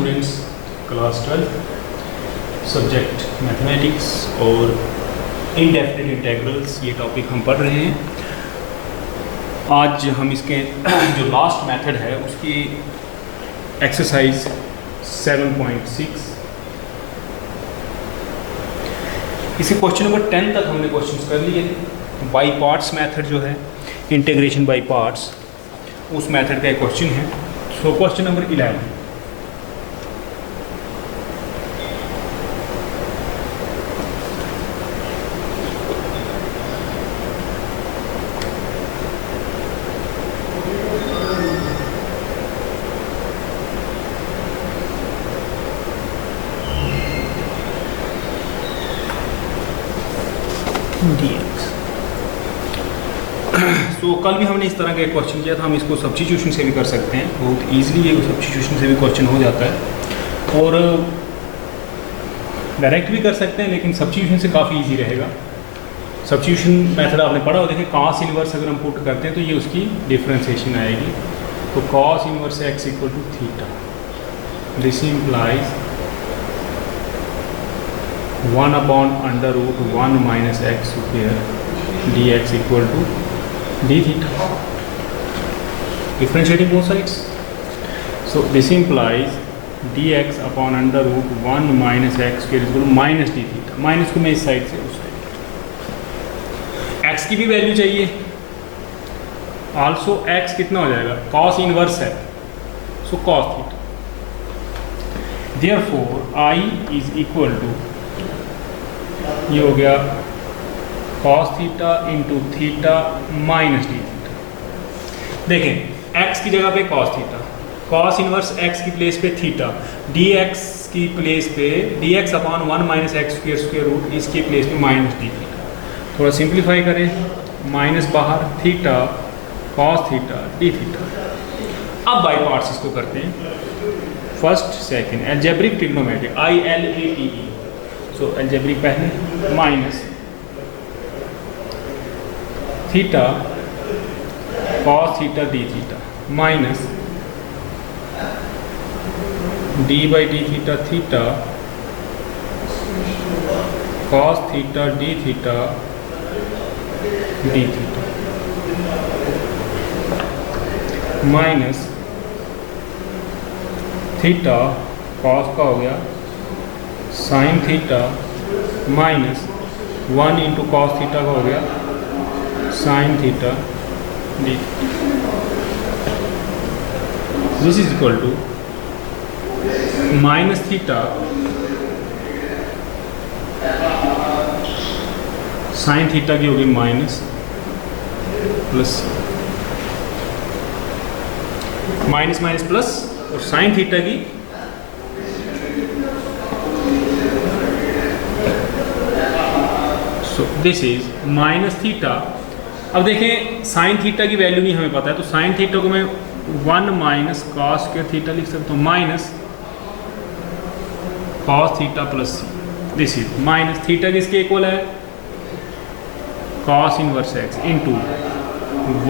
Students, class 12 subject mathematics और indefinite integrals ये topic हम पढ़ रहे हैं। आज हम इसके जो लास्ट मेथड है उसकी एक्सरसाइज 7.6 इसे क्वेश्चन नंबर 10 तक हमने क्वेश्चंस कर लिए थे। बाई पार्ट्स मेथड जो है, इंटीग्रेशन बाई पार्ट्स, उस मेथड का एक क्वेश्चन है। So question number 11, dx। सो कल भी हमने इस तरह का एक क्वेश्चन किया था। हम इसको सब्स्टिट्यूशन से भी कर सकते हैं, बहुत ईजिली ये सब्स्टिट्यूशन से भी क्वेश्चन हो जाता है, और डायरेक्ट भी कर सकते हैं, लेकिन सब्स्टिट्यूशन से काफ़ी ईजी रहेगा। सब्स्टिट्यूशन मेथड आपने पढ़ा हो, देखिए कॉस इनवर्स अगर हम पुट करते हैं तो ये उसकी डिफ्रेंसिएशन आएगी। तो cos inverse x equal to theta, this implies 1/√1 minus x square dx equal टू d theta, differentiating both sides. So this implies dx upon √1 minus x square is equal to minus d theta. Minus को मैं इस side से उस side, x की भी value चाहिए। Also x कितना हो जाएगा, cos इनवर्स है, so cos theta. Therefore I is equal to, ये हो गया cos theta into theta minus d theta. देखें x की जगह पे cos थीटा, cos इनवर्स x की प्लेस पे थीटा, dx की प्लेस पे dx upon 1 minus x square root, इसकी प्लेस पे माइनस डी थीटा। थोड़ा सिंप्लीफाई करें, माइनस बाहर, theta cos theta d theta. अब बाई पार्ट्स इसको करते हैं, first second, algebraic trigonometry, ILATE। So algebraic पहले, minus theta cos theta d theta minus d by d theta theta cos theta d theta d theta minus theta cos का हो गया sin theta minus 1 into cos theta का हो गया sin theta d. This is equal to minus theta sin theta की होगी minus, plus minus minus plus, और sin theta की दिस इज माइनस थीटा। अब देखें साइन थीटा की वैल्यू नहीं हमें पता है, तो साइन थीटा को मैं 1 माइनस कॉस स्क्वायर थीटा लिख सकता हूँ, minus cos theta plus C. This is minus theta किसके इक्वल है, cos inverse x into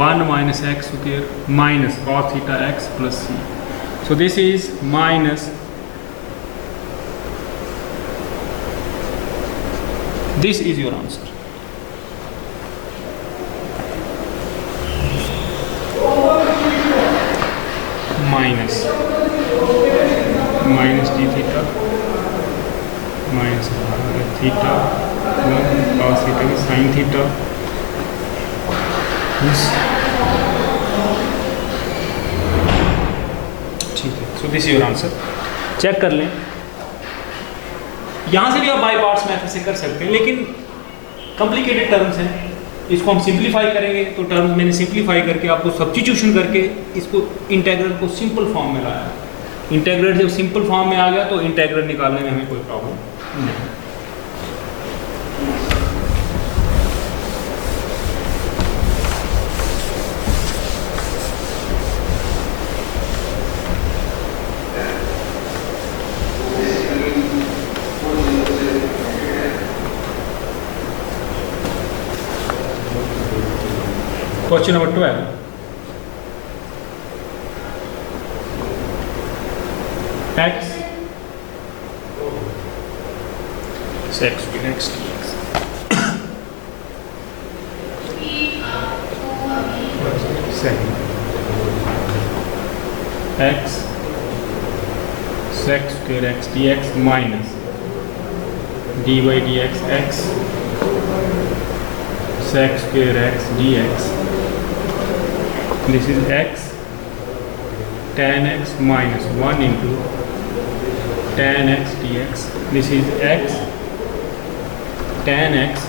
1 minus x square minus cos theta x plus C. So this is minus, this is your answer. Minus d theta minus theta cos theta की sine theta, ठीक है। So this is your answer. Check कर लें, यहाँ से भी आप by parts method से कर सकते हैं, लेकिन कॉम्प्लिकेटेड टर्म्स हैं, इसको हम सिंप्लीफाई करेंगे। तो टर्म्स मैंने सिंप्लीफाई करके आपको सब्स्टिट्यूशन करके इसको इंटीग्रल को सिंपल फॉर्म में लाया। इंटीग्रल जब सिंपल फॉर्म में आ गया तो इंटीग्रल निकालने में हमें कोई प्रॉब्लम नहीं। Question number 12. X sex square x d x x sex square x d x minus d by d x x sex square x d x this is x tan x minus 1 into tan x dx. This is x tan x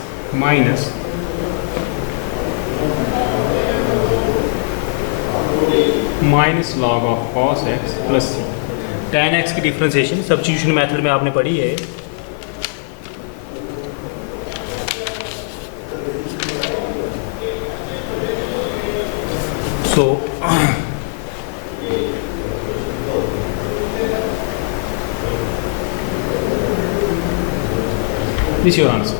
minus log of cos x plus c. tan x की differentiation substitution method में आपने पढ़ी है। So this is your answer.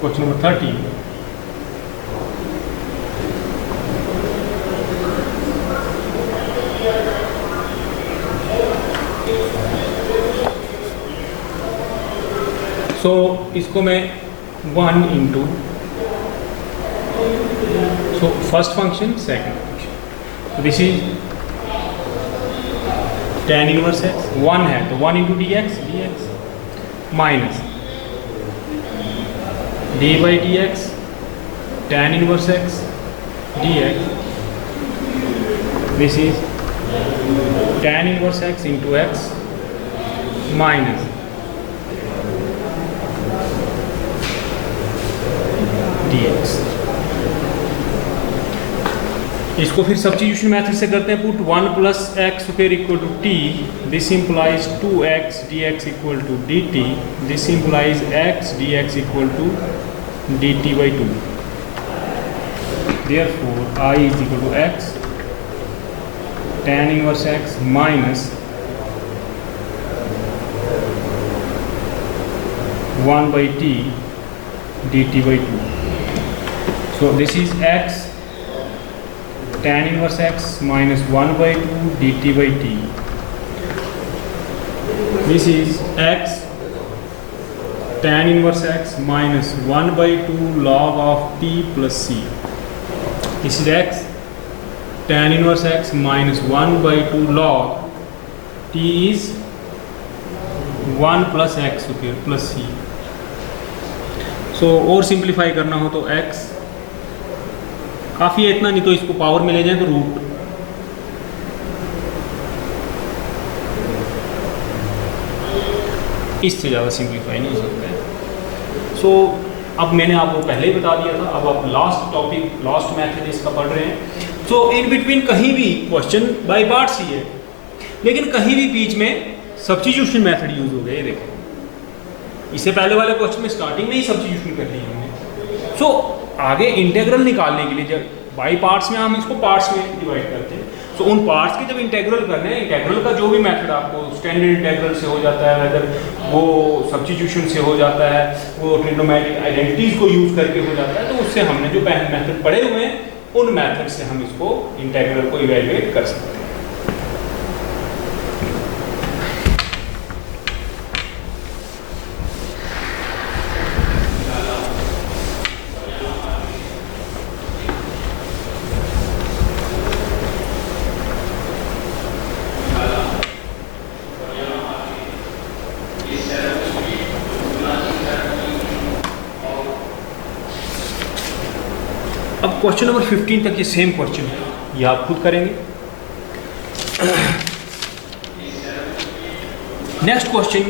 Question number 30. सो इसको मैं 1 into so first function second function this is tan inverse x 1 है तो 1 into d x minus d by d x tan inverse x d x this is tan inverse x into x minus dx। इसको फिर substitution method से करते हैं। Put 1 plus x square equal to t, this implies 2x dx equal to dt, this implies x dx equal to dt by 2। Therefore I is equal to x tan inverse x minus 1 by t dt by 2। So this is x tan inverse x minus 1 by 2 dt by t. This is x tan inverse x minus 1 by 2 log of t plus c. This is x tan inverse x minus 1 by 2 log t is 1 plus x square plus c. So और simplify करना हो तो x काफ़ी है, इतना नहीं तो इसको पावर में ले जाए तो रूट इससे ज़्यादा सिंप्लीफाई नहीं हो सकता है। सो अब मैंने आपको पहले ही बता दिया था, अब आप लास्ट टॉपिक लास्ट मेथड इसका पढ़ रहे हैं। सो इन बिटवीन कहीं भी क्वेश्चन बाय पार्ट्स ही है, लेकिन कहीं भी बीच में सब्स्टिट्यूशन मेथड यूज हो गया। ये देखो इससे पहले वाले क्वेश्चन में स्टार्टिंग में ही सब्स्टिट्यूशन कर ली हमने। सो आगे इंटेग्रल निकालने के लिए जब बाई पार्ट्स में हम इसको पार्ट्स में डिवाइड करते हैं, सो उन पार्ट्स के जब इंटेग्रल करने हैं, इंटेग्रल का जो भी मेथड आपको स्टैंडर्ड इंटेग्रल से हो जाता है, अगर वो सब्स्टिट्यूशन से हो जाता है, वो ट्रिग्नोमेट्रिक आइडेंटिटीज को यूज करके हो जाता है, तो उससे हमने जो पहले मेथड पढ़े हुए हैं उन मेथड से हम इसको इंटेग्रल को इवेल्युएट कर सकते हैं। अब क्वेश्चन नंबर 15 तक ये सेम क्वेश्चन है, ये आप खुद करेंगे। नेक्स्ट क्वेश्चन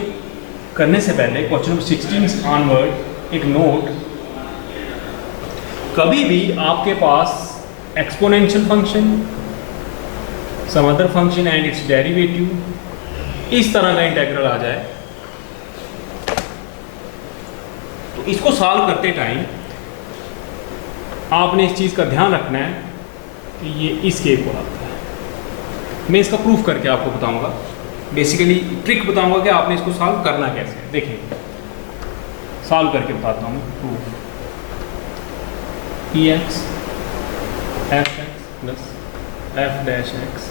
करने से पहले क्वेश्चन नंबर 16 ऑनवर्ड एक नोट, कभी भी आपके पास exponential function, some other function and its derivative इस तरह का इंटेग्रल आ जाए तो इसको सॉल्व करते टाइम आपने इस चीज़ का ध्यान रखना है कि ये इसके इक्वल आता है। मैं इसका प्रूफ करके आपको बताऊंगा। बेसिकली ट्रिक बताऊंगा कि आपने इसको सॉल्व करना कैसे है। देखिए सॉल्व करके बताता हूँ। Proof e x f x plus f dash x,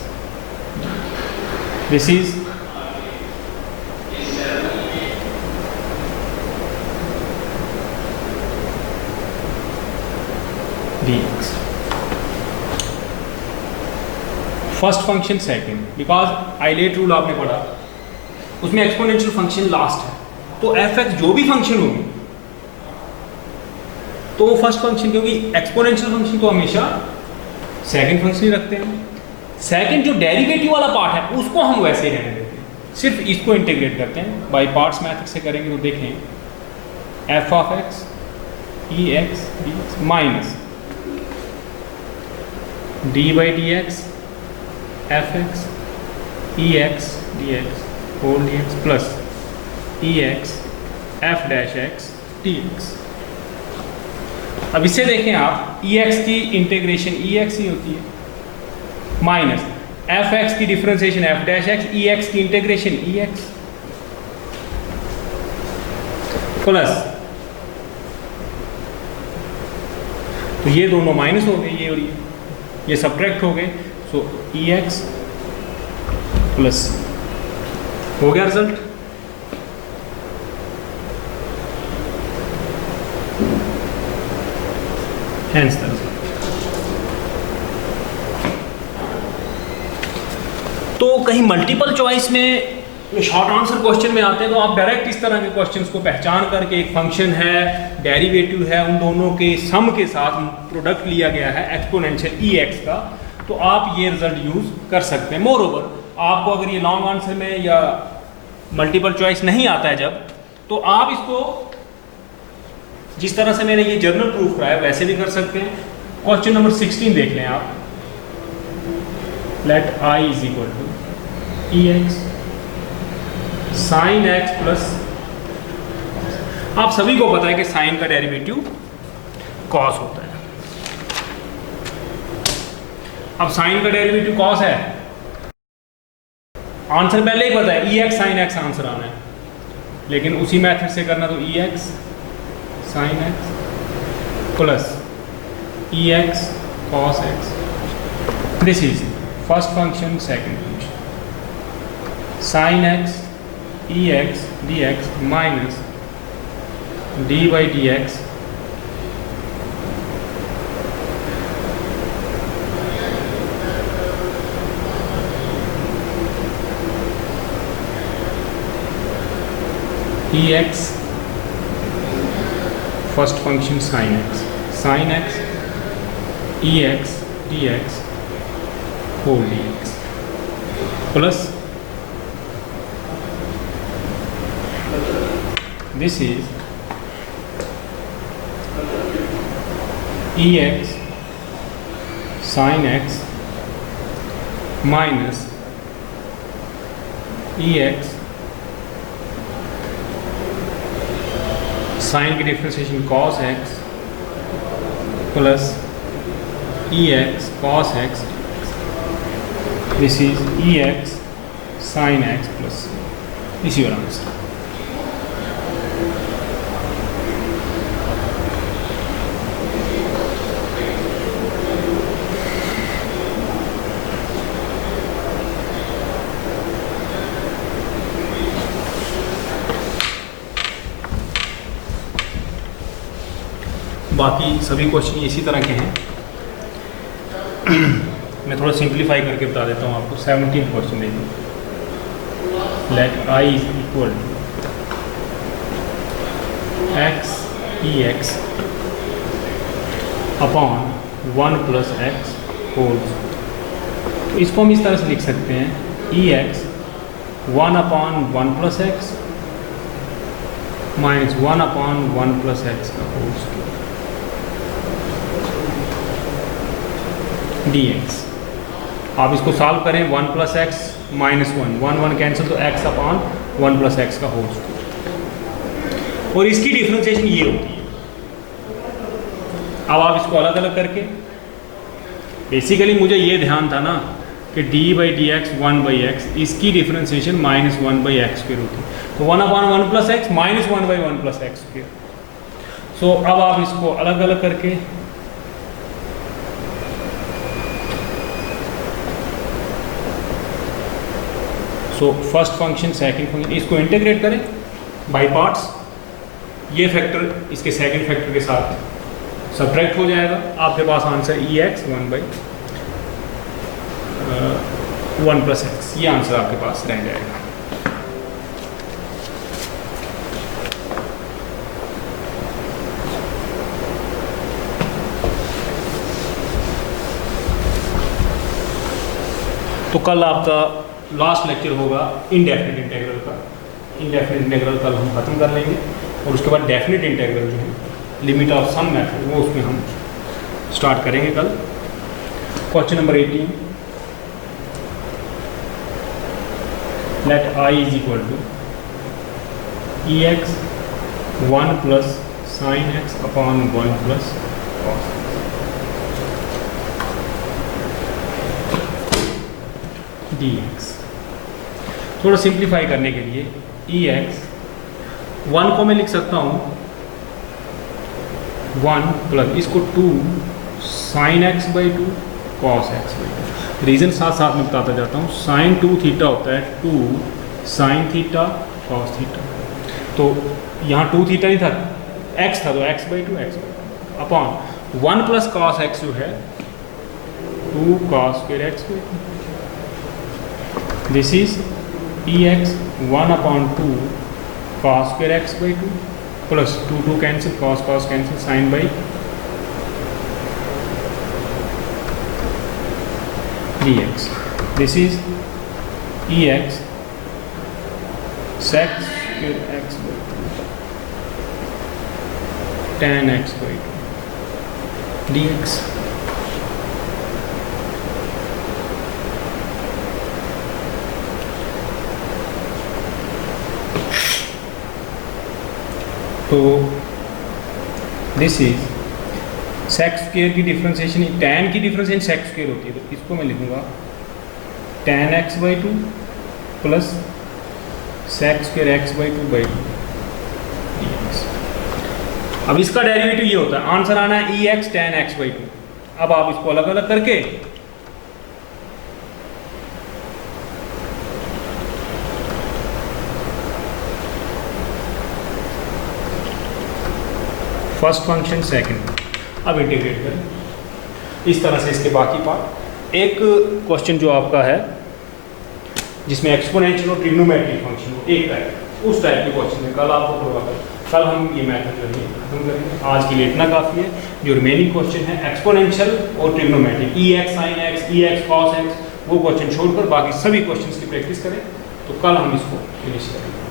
this is dx, first function second, because ILATE rule आपने पढ़ा, उसमें एक्सपोनेंशियल फंक्शन लास्ट है, तो एफ एक्स जो भी फंक्शन होगी तो वो फर्स्ट फंक्शन, क्योंकि एक्सपोनेंशियल फंक्शन को हमेशा सेकंड फंक्शन ही रखते हैं। सेकंड जो डेरिवेटिव वाला पार्ट है उसको हम वैसे ही रहने देते हैं, सिर्फ इसको इंटीग्रेट करते हैं। बाई पार्ट्स मैथड से करेंगे तो देखें f of x e x d x minus d by d x f x e x d x whole d x plus e x f dash x d x. अब इसे देखें आप, e x की integration e x ही होती है, minus f x की differentiation f dash x, e x की इंटीग्रेशन ई एक्स प्लस, तो ये दोनों माइनस हो गए, ये और ये सब्ट्रैक्ट हो गए, सो ई एक्स प्लस हो गया रिजल्ट। Hence the result। तो कहीं मल्टीपल चॉइस में शॉर्ट आंसर क्वेश्चन में आते हैं तो आप डायरेक्ट इस तरह के क्वेश्चंस को पहचान करके, एक फंक्शन है, डेरिवेटिव है, उन दोनों के सम के साथ प्रोडक्ट लिया गया है एक्सपोनेंशियल ई एक्स का, तो आप ये रिजल्ट यूज कर सकते हैं। मोर ओवर आपको अगर ये लॉन्ग आंसर में या मल्टीपल चॉइस नहीं आता है जब, तो आप इसको जिस तरह से मैंने ये जर्नल प्रूफ कराया वैसे भी कर सकते हैं। क्वेश्चन नंबर 16 देख लें आप, let I is equal to e x sine x plus, आप सभी को पता है कि साइन का डेरिवेटिव कॉस होता है। अब साइन का डेरिवेटिव कॉस है, आंसर पहले ही पता है, e x sine x answer आना है, लेकिन उसी मेथड से करना, तो e x sine x plus e x cos x, this is first function second function, sine x e x d x minus d by d x e x first function sine x e x d x whole d x plus this is e x sine x minus e x sine की differentiation cos x plus e x cos x, this is e x sine x plus, this your answer. बाकी सभी question इसी तरह के हैं। मैं थोड़ा simplify करके बता देता हूँ आपको। 17 क्वेश्चन देखिए, let I is equal to x e x upon 1 plus x whole, तो इसको हम इस तरह से लिख सकते हैं, e x 1 upon 1 plus x minus 1 upon 1 plus x का होल dx। आप इसको सॉल्व करें, 1 प्लस एक्स माइनस 1 कैंसिल, तो x अपॉन 1 प्लस एक्स का होल स्क्वायर, और इसकी डिफरेंशिएशन ये होती है। अब आप इसको अलग अलग करके, बेसिकली मुझे ये ध्यान था ना कि d/dx 1/x इसकी डिफरेंशिएशन -1/x² होती है, तो 1/1 + x -1/1 + x²। सो अब आप इसको अलग अलग करके फर्स्ट फंक्शन सेकंड फंक्शन इसको इंटीग्रेट करें बाय पार्ट्स, ये फैक्टर इसके सेकंड फैक्टर के साथ सब्ट्रैक्ट हो जाएगा, आपके पास आंसर ex 1/1 + x, ये आंसर आपके पास रह जाएगा। तो कल आपका लास्ट लेक्चर होगा इनडेफिनिट इंटीग्रल का। इनडेफिनिट इंटीग्रल कल हम खत्म कर लेंगे और उसके बाद डेफिनिट इंटीग्रल जो है लिमिट ऑफ सम मेथड वो उसमें हम स्टार्ट करेंगे कल। Question number 18, let I = ex 1 + sin x / 1 + cos dx। थोड़ा सिंप्लीफाई करने के लिए ex 1 को मैं लिख सकता हूँ 1 + इसको 2 sin x/2 cos x/2। Reason साथ साथ में बताता जाता हूँ। sin 2 थीटा होता है 2 sin थीटा cos थीटा, तो यहाँ 2 थीटा ही था, x था तो x/2 अपॉन 1 + cos x जो है 2 cos² x/2। This is ex 1/2 cos² x/2 plus 2 cancel, cos cancel, sin dx। This is ex sec² x/2 tan x/2 dx। तो this is sec² की differentiation, tan की differentiation sec² होती है, तो इसको मैं लिखूंगा tan x/2 plus sec² x/2 dx। अब इसका डेरिवेटिव ये होता है, आंसर आना है ex tan x/2। अब आप इसको अलग अलग करके फर्स्ट फंक्शन सेकंड, अब इंटीग्रेट करें इस तरह से इसके बाकी पार्ट। एक क्वेश्चन जो आपका है जिसमें एक्सपोनेंशियल और ट्रिग्नोमेट्रिक फंक्शन हो, एक टाइप, उस टाइप के क्वेश्चन में कल आपको करवाकर कल हम ये मैथड जो है खत्म करेंगे। आज के लिए इतना काफ़ी है। जो रिमेनिंग क्वेश्चन है एक्सपोनेंशियल और trigonometric, ex sin x, ex cos x, वो क्वेश्चन छोड़कर बाकी सभी क्वेश्चन की प्रैक्टिस करें, तो कल हम इसको फिनिश करेंगे।